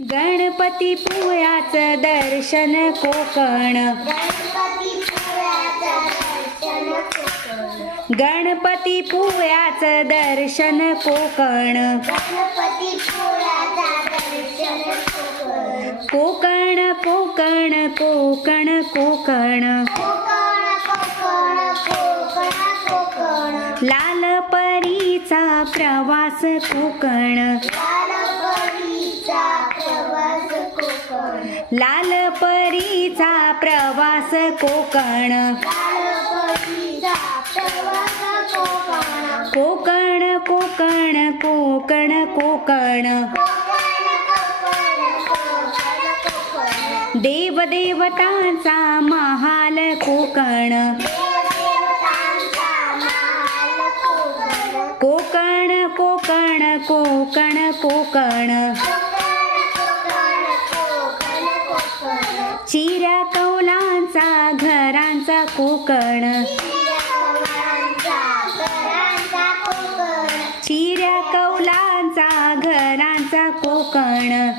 गणपती पुळ्याचं दर्शन कोकण, गणपती पुळ्याचं दर्शन कोकण, कोकण कोकण कोकण कोकण, लाल परीचा प्रवास कोकण, लाल परीचा प्रवास कोकण, कोकण कोकण कोकण कोकण, देवदेवतांचा महाल कोकण, कोकण कोकण कोकण कोकण, चिऱ्या कौलांचा घरांचा कोकण, चिऱ्या कौलांचा घरांचा कोकण,